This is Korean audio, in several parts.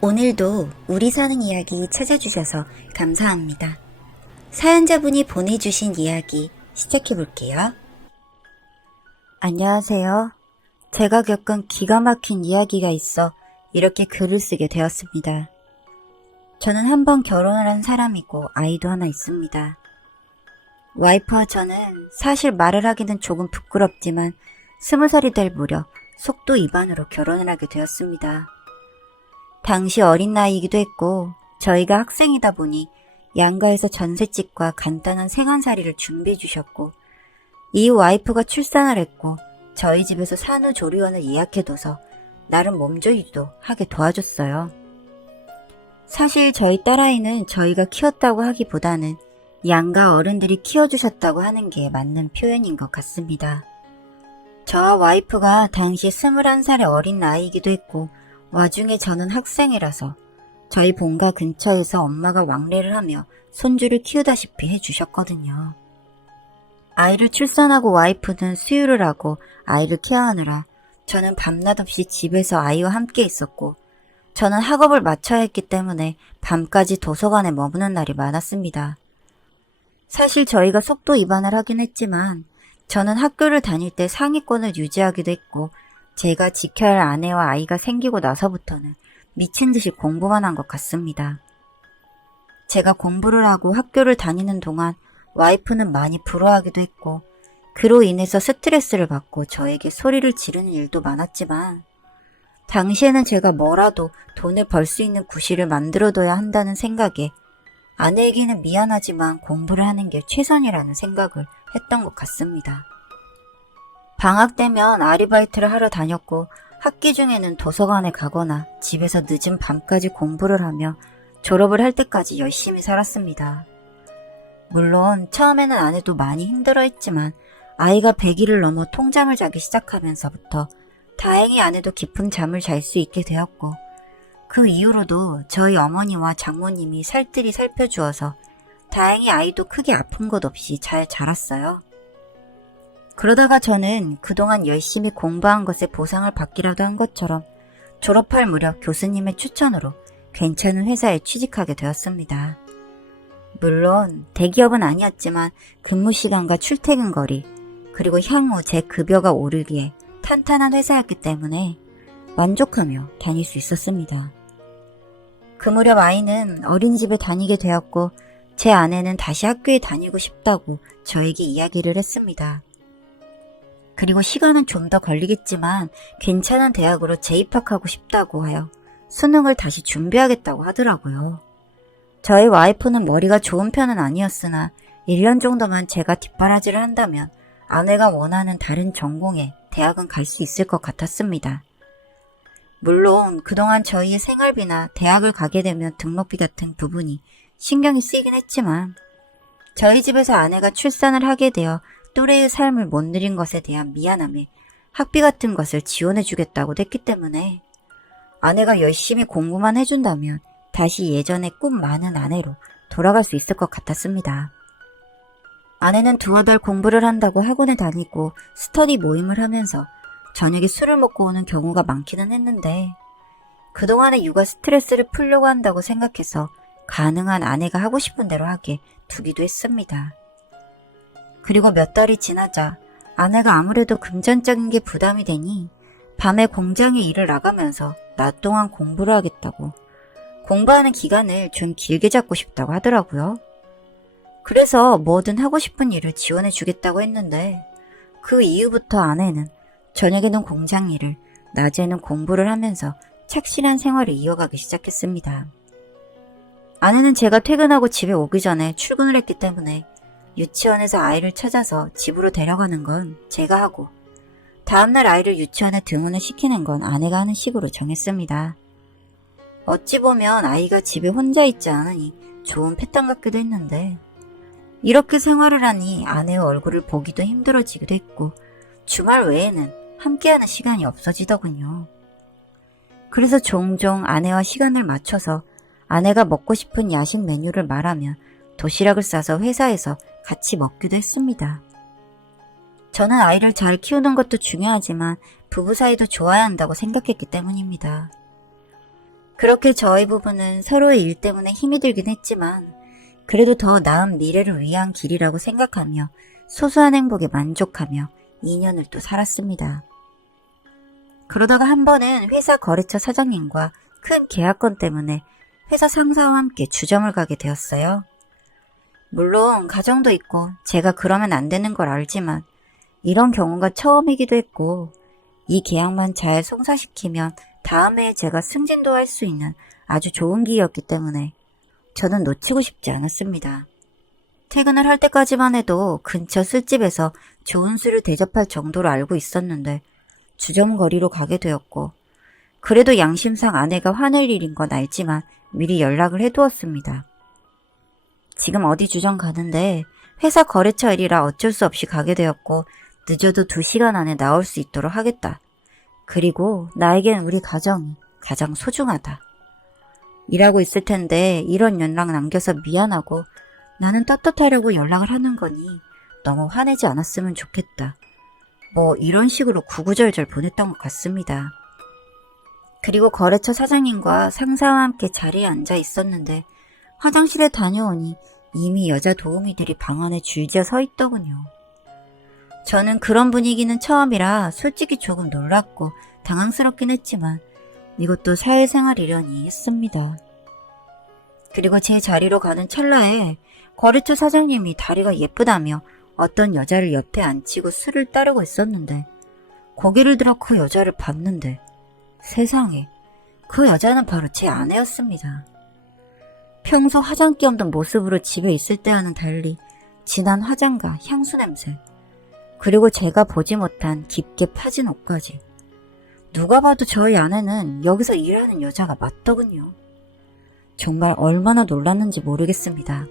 오늘도 우리 사는 이야기 찾아주셔서 감사합니다. 사연자분이 보내주신 이야기 시작해볼게요. 안녕하세요. 제가 겪은 기가 막힌 이야기가 있어 이렇게 글을 쓰게 되었습니다. 저는 한 번 결혼을 한 사람이고 아이도 하나 있습니다. 와이프와 저는 사실 말을 하기는 조금 부끄럽지만 20살이 될 무렵 속도 위반으로 결혼을 하게 되었습니다. 당시 어린 나이이기도 했고 저희가 학생이다 보니 양가에서 전셋집과 간단한 생활살이를 준비해 주셨고 이후 와이프가 출산을 했고 저희 집에서 산후조리원을 예약해둬서 나름 몸조리도 하게 도와줬어요. 사실 저희 딸아이는 저희가 키웠다고 하기보다는 양가 어른들이 키워주셨다고 하는 게 맞는 표현인 것 같습니다. 저와 와이프가 당시 21살의 어린 나이이기도 했고 와중에 저는 학생이라서 저희 본가 근처에서 엄마가 왕래를 하며 손주를 키우다시피 해주셨거든요. 아이를 출산하고 와이프는 수유를 하고 아이를 케어하느라 저는 밤낮 없이 집에서 아이와 함께 있었고 저는 학업을 마쳐야 했기 때문에 밤까지 도서관에 머무는 날이 많았습니다. 사실 저희가 속도 위반을 하긴 했지만 저는 학교를 다닐 때 상위권을 유지하기도 했고 제가 지켜야 할 아내와 아이가 생기고 나서부터는 미친 듯이 공부만 한 것 같습니다. 제가 공부를 하고 학교를 다니는 동안 와이프는 많이 부러워하기도 했고 그로 인해서 스트레스를 받고 저에게 소리를 지르는 일도 많았지만 당시에는 제가 뭐라도 돈을 벌 수 있는 구실을 만들어둬야 한다는 생각에 아내에게는 미안하지만 공부를 하는 게 최선이라는 생각을 했던 것 같습니다. 방학 때면 아르바이트를 하러 다녔고 학기 중에는 도서관에 가거나 집에서 늦은 밤까지 공부를 하며 졸업을 할 때까지 열심히 살았습니다. 물론 처음에는 아내도 많이 힘들어했지만 아이가 100일을 넘어 통잠을 자기 시작하면서부터 다행히 아내도 깊은 잠을 잘 수 있게 되었고 그 이후로도 저희 어머니와 장모님이 살뜰히 살펴주어서 다행히 아이도 크게 아픈 것 없이 잘 자랐어요. 그러다가 저는 그동안 열심히 공부한 것에 보상을 받기라도 한 것처럼 졸업할 무렵 교수님의 추천으로 괜찮은 회사에 취직하게 되었습니다. 물론 대기업은 아니었지만 근무 시간과 출퇴근 거리 그리고 향후 제 급여가 오르기에 탄탄한 회사였기 때문에 만족하며 다닐 수 있었습니다. 그 무렵 아이는 어린이집에 다니게 되었고 제 아내는 다시 학교에 다니고 싶다고 저에게 이야기를 했습니다. 그리고 시간은 좀 더 걸리겠지만 괜찮은 대학으로 재입학하고 싶다고 하여 수능을 다시 준비하겠다고 하더라고요. 저희 와이프는 머리가 좋은 편은 아니었으나 1년 정도만 제가 뒷바라지를 한다면 아내가 원하는 다른 전공에 대학은 갈 수 있을 것 같았습니다. 물론 그동안 저희의 생활비나 대학을 가게 되면 등록비 같은 부분이 신경이 쓰이긴 했지만 저희 집에서 아내가 출산을 하게 되어 또래의 삶을 못 누린 것에 대한 미안함에 학비 같은 것을 지원해 주겠다고 했기 때문에 아내가 열심히 공부만 해준다면 다시 예전의 꿈 많은 아내로 돌아갈 수 있을 것 같았습니다. 아내는 두어 달 공부를 한다고 학원에 다니고 스터디 모임을 하면서 저녁에 술을 먹고 오는 경우가 많기는 했는데 그동안의 육아 스트레스를 풀려고 한다고 생각해서 가능한 아내가 하고 싶은 대로 하게 두기도 했습니다. 그리고 몇 달이 지나자 아내가 아무래도 금전적인 게 부담이 되니 밤에 공장에 일을 나가면서 낮 동안 공부를 하겠다고 공부하는 기간을 좀 길게 잡고 싶다고 하더라고요. 그래서 뭐든 하고 싶은 일을 지원해 주겠다고 했는데 그 이후부터 아내는 저녁에는 공장 일을, 낮에는 공부를 하면서 착실한 생활을 이어가기 시작했습니다. 아내는 제가 퇴근하고 집에 오기 전에 출근을 했기 때문에 유치원에서 아이를 찾아서 집으로 데려가는 건 제가 하고 다음날 아이를 유치원에 등원을 시키는 건 아내가 하는 식으로 정했습니다. 어찌 보면 아이가 집에 혼자 있지 않으니 좋은 패턴 같기도 했는데 이렇게 생활을 하니 아내의 얼굴을 보기도 힘들어지기도 했고 주말 외에는 함께하는 시간이 없어지더군요. 그래서 종종 아내와 시간을 맞춰서 아내가 먹고 싶은 야식 메뉴를 말하면 도시락을 싸서 회사에서 같이 먹기도 했습니다. 저는 아이를 잘 키우는 것도 중요하지만 부부 사이도 좋아야 한다고 생각했기 때문입니다. 그렇게 저희 부부는 서로의 일 때문에 힘이 들긴 했지만 그래도 더 나은 미래를 위한 길이라고 생각하며 소소한 행복에 만족하며 2년을 또 살았습니다. 그러다가 한 번은 회사 거래처 사장님과 큰 계약건 때문에 회사 상사와 함께 주점을 가게 되었어요. 물론 가정도 있고 제가 그러면 안 되는 걸 알지만 이런 경우가 처음이기도 했고 이 계약만 잘 성사시키면 다음 해에 제가 승진도 할 수 있는 아주 좋은 기회였기 때문에 저는 놓치고 싶지 않았습니다. 퇴근을 할 때까지만 해도 근처 술집에서 좋은 술을 대접할 정도로 알고 있었는데 주점 거리로 가게 되었고 그래도 양심상 아내가 화낼 일인 건 알지만 미리 연락을 해두었습니다. 지금 어디 주점 가는데 회사 거래처 일이라 어쩔 수 없이 가게 되었고 늦어도 2시간 안에 나올 수 있도록 하겠다. 그리고 나에겐 우리 가정이 가장 소중하다. 일하고 있을 텐데 이런 연락 남겨서 미안하고 나는 떳떳하려고 연락을 하는 거니 너무 화내지 않았으면 좋겠다. 뭐 이런 식으로 구구절절 보냈던 것 같습니다. 그리고 거래처 사장님과 상사와 함께 자리에 앉아 있었는데 화장실에 다녀오니 이미 여자 도우미들이 방 안에 줄지어 서 있더군요. 저는 그런 분위기는 처음이라 솔직히 조금 놀랐고 당황스럽긴 했지만 이것도 사회생활이려니 했습니다. 그리고 제 자리로 가는 찰나에 거래처 사장님이 다리가 예쁘다며 어떤 여자를 옆에 앉히고 술을 따르고 있었는데 고개를 들어 그 여자를 봤는데 세상에 그 여자는 바로 제 아내였습니다. 평소 화장기 없는 모습으로 집에 있을 때와는 달리 진한 화장과 향수 냄새 그리고 제가 보지 못한 깊게 파진 옷까지 누가 봐도 저희 아내는 여기서 일하는 여자가 맞더군요. 정말 얼마나 놀랐는지 모르겠습니다.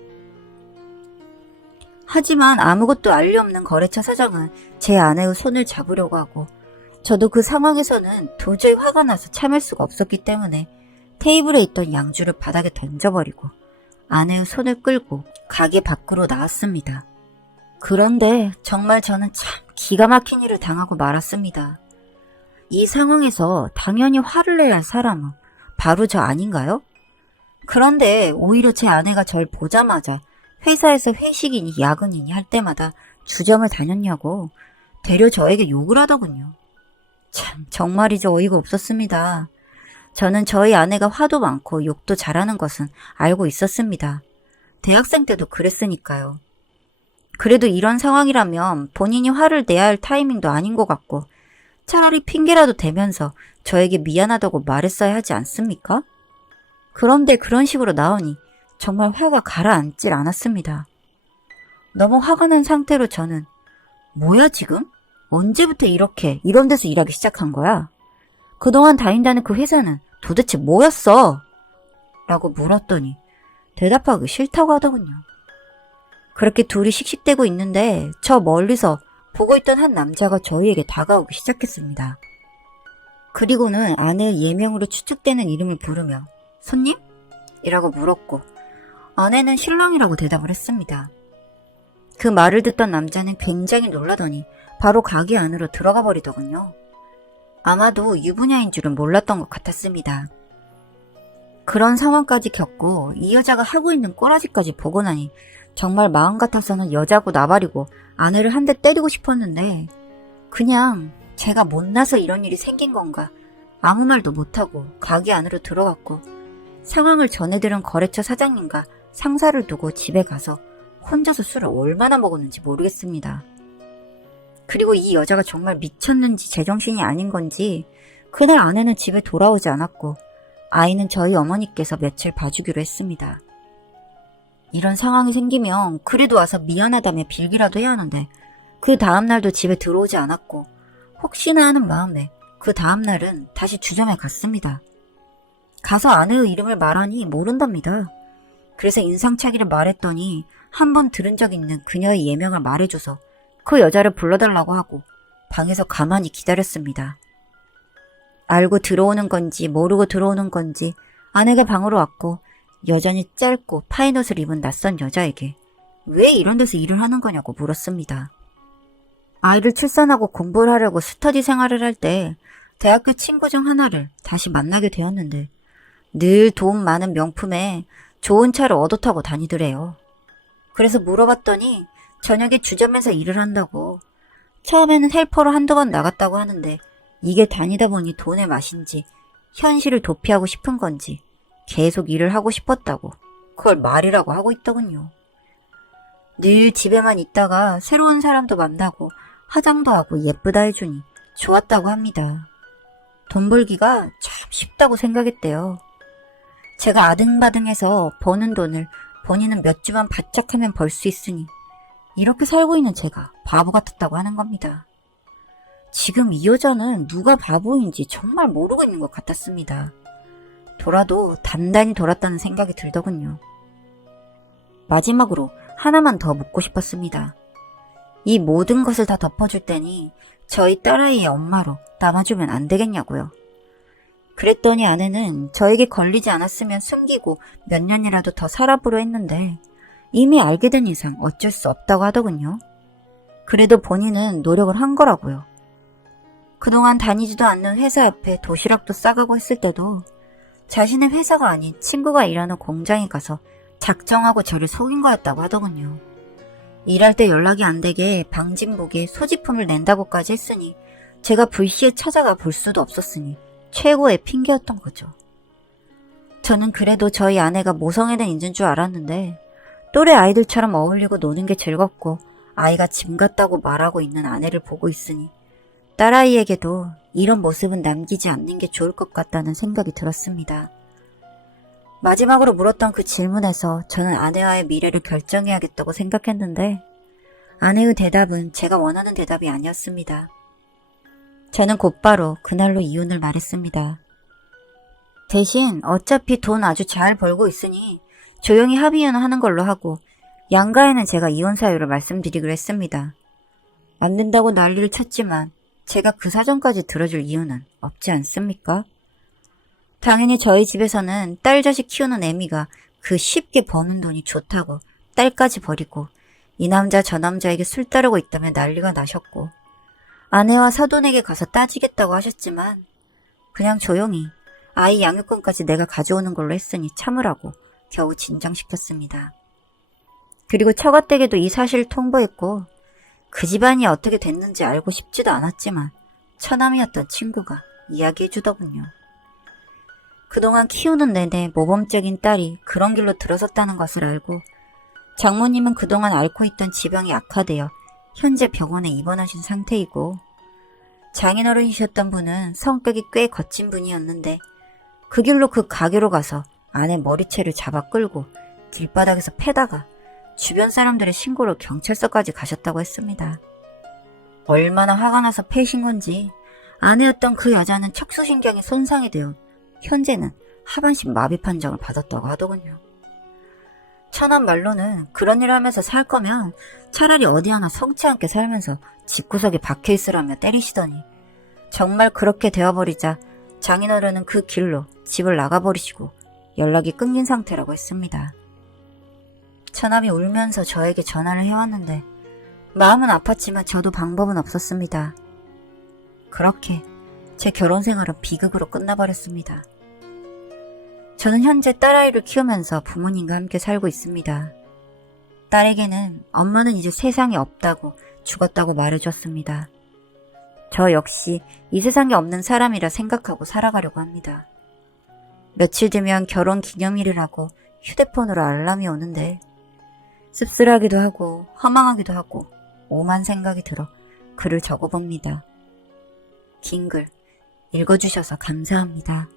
하지만 아무것도 알 리 없는 거래처 사장은 제 아내의 손을 잡으려고 하고 저도 그 상황에서는 도저히 화가 나서 참을 수가 없었기 때문에 테이블에 있던 양주를 바닥에 던져버리고 아내의 손을 끌고 가게 밖으로 나왔습니다. 그런데 정말 저는 참 기가 막힌 일을 당하고 말았습니다. 이 상황에서 당연히 화를 내야 할 사람은 바로 저 아닌가요? 그런데 오히려 제 아내가 절 보자마자 회사에서 회식이니 야근이니 할 때마다 주점을 다녔냐고 되려 저에게 욕을 하더군요. 참 정말이죠 어이가 없었습니다. 저는 저희 아내가 화도 많고 욕도 잘하는 것은 알고 있었습니다. 대학생 때도 그랬으니까요. 그래도 이런 상황이라면 본인이 화를 내야 할 타이밍도 아닌 것 같고 차라리 핑계라도 대면서 저에게 미안하다고 말했어야 하지 않습니까? 그런데 그런 식으로 나오니 정말 화가 가라앉질 않았습니다. 너무 화가 난 상태로 저는 뭐야 지금? 언제부터 이런 데서 일하기 시작한 거야? 그동안 다닌다는 그 회사는 도대체 뭐였어? 라고 물었더니 대답하기 싫다고 하더군요. 그렇게 둘이 씩씩대고 있는데 저 멀리서 보고 있던 한 남자가 저희에게 다가오기 시작했습니다. 그리고는 아내의 예명으로 추측되는 이름을 부르며 손님? 이라고 물었고 아내는 신랑이라고 대답을 했습니다. 그 말을 듣던 남자는 굉장히 놀라더니 바로 가게 안으로 들어가 버리더군요. 아마도 유부녀인 줄은 몰랐던 것 같았습니다. 그런 상황까지 겪고 이 여자가 하고 있는 꼬라지까지 보고 나니 정말 마음 같아서는 여자고 나발이고 아내를 한 대 때리고 싶었는데 그냥 제가 못나서 이런 일이 생긴 건가 아무 말도 못하고 가게 안으로 들어갔고 상황을 전해들은 거래처 사장님과 상사를 두고 집에 가서 혼자서 술을 얼마나 먹었는지 모르겠습니다. 그리고 이 여자가 정말 미쳤는지 제정신이 아닌 건지 그날 아내는 집에 돌아오지 않았고 아이는 저희 어머니께서 며칠 봐주기로 했습니다. 이런 상황이 생기면 그래도 와서 미안하다며 빌기라도 해야 하는데 그 다음날도 집에 들어오지 않았고 혹시나 하는 마음에 그 다음날은 다시 주점에 갔습니다. 가서 아내의 이름을 말하니 모른답니다. 그래서 인상착의를 말했더니 한 번 들은 적 있는 그녀의 예명을 말해줘서 그 여자를 불러달라고 하고 방에서 가만히 기다렸습니다. 알고 들어오는 건지 모르고 들어오는 건지 아내가 방으로 왔고 여전히 짧고 파인 옷을 입은 낯선 여자에게 왜 이런 데서 일을 하는 거냐고 물었습니다. 아이를 출산하고 공부를 하려고 스터디 생활을 할 때 대학교 친구 중 하나를 다시 만나게 되었는데 늘 돈 많은 명품에 좋은 차를 얻어 타고 다니더래요. 그래서 물어봤더니 저녁에 주점에서 일을 한다고. 처음에는 헬퍼로 한두 번 나갔다고 하는데 이게 다니다 보니 돈의 맛인지 현실을 도피하고 싶은 건지 계속 일을 하고 싶었다고 그걸 말이라고 하고 있더군요. 늘 집에만 있다가 새로운 사람도 만나고 화장도 하고 예쁘다 해주니 좋았다고 합니다. 돈 벌기가 참 쉽다고 생각했대요. 제가 아등바등해서 버는 돈을 본인은 몇 주만 바짝하면 벌 수 있으니 이렇게 살고 있는 제가 바보 같았다고 하는 겁니다. 지금 이 여자는 누가 바보인지 정말 모르고 있는 것 같았습니다. 돌아도 단단히 돌았다는 생각이 들더군요. 마지막으로 하나만 더 묻고 싶었습니다. 이 모든 것을 다 덮어줄 테니 저희 딸아이의 엄마로 남아주면 안 되겠냐고요. 그랬더니 아내는 저에게 걸리지 않았으면 숨기고 몇 년이라도 더 살아보려 했는데 이미 알게 된 이상 어쩔 수 없다고 하더군요. 그래도 본인은 노력을 한 거라고요. 그동안 다니지도 않는 회사 앞에 도시락도 싸가고 했을 때도 자신의 회사가 아닌 친구가 일하는 공장에 가서 작정하고 저를 속인 거였다고 하더군요. 일할 때 연락이 안 되게 방진복에 소지품을 낸다고까지 했으니 제가 불시에 찾아가 볼 수도 없었으니 최고의 핑계였던 거죠. 저는 그래도 저희 아내가 모성애는 있는 줄 알았는데 또래 아이들처럼 어울리고 노는 게 즐겁고 아이가 짐 같다고 말하고 있는 아내를 보고 있으니 딸아이에게도 이런 모습은 남기지 않는 게 좋을 것 같다는 생각이 들었습니다. 마지막으로 물었던 그 질문에서 저는 아내와의 미래를 결정해야겠다고 생각했는데 아내의 대답은 제가 원하는 대답이 아니었습니다. 저는 곧바로 그날로 이혼을 말했습니다. 대신 어차피 돈 아주 잘 벌고 있으니 조용히 합의는 하는 걸로 하고 양가에는 제가 이혼 사유를 말씀드리기로 했습니다. 안 된다고 난리를 쳤지만 제가 그 사정까지 들어줄 이유는 없지 않습니까? 당연히 저희 집에서는 딸 자식 키우는 애미가 그 쉽게 버는 돈이 좋다고 딸까지 버리고 이 남자 저 남자에게 술 따르고 있다며 난리가 나셨고 아내와 사돈에게 가서 따지겠다고 하셨지만 그냥 조용히 아이 양육권까지 내가 가져오는 걸로 했으니 참으라고 겨우 진정시켰습니다. 그리고 처가댁에도 이 사실을 통보했고 그 집안이 어떻게 됐는지 알고 싶지도 않았지만 처남이었던 친구가 이야기해주더군요. 그동안 키우는 내내 모범적인 딸이 그런 길로 들어섰다는 것을 알고 장모님은 그동안 앓고 있던 지병이 악화되어 현재 병원에 입원하신 상태이고 장인어른이셨던 분은 성격이 꽤 거친 분이었는데 그 길로 그 가게로 가서 아내 머리채를 잡아 끌고 길바닥에서 패다가 주변 사람들의 신고로 경찰서까지 가셨다고 했습니다. 얼마나 화가 나서 패신 건지 아내였던 그 여자는 척수신경이 손상이 되어 현재는 하반신 마비 판정을 받았다고 하더군요. 천한 말로는 그런 일을 하면서 살 거면 차라리 어디 하나 성치 않게 살면서 집구석에 박혀있으라며 때리시더니 정말 그렇게 되어버리자 장인어른은 그 길로 집을 나가버리시고 연락이 끊긴 상태라고 했습니다. 처남이 울면서 저에게 전화를 해왔는데 마음은 아팠지만 저도 방법은 없었습니다. 그렇게 제 결혼 생활은 비극으로 끝나버렸습니다. 저는 현재 딸아이를 키우면서 부모님과 함께 살고 있습니다. 딸에게는 엄마는 이제 세상에 없다고 죽었다고 말해줬습니다. 저 역시 이 세상에 없는 사람이라 생각하고 살아가려고 합니다. 며칠 뒤면 결혼 기념일이라고 휴대폰으로 알람이 오는데 씁쓸하기도 하고 허망하기도 하고 오만 생각이 들어 글을 적어봅니다. 긴 글 읽어주셔서 감사합니다.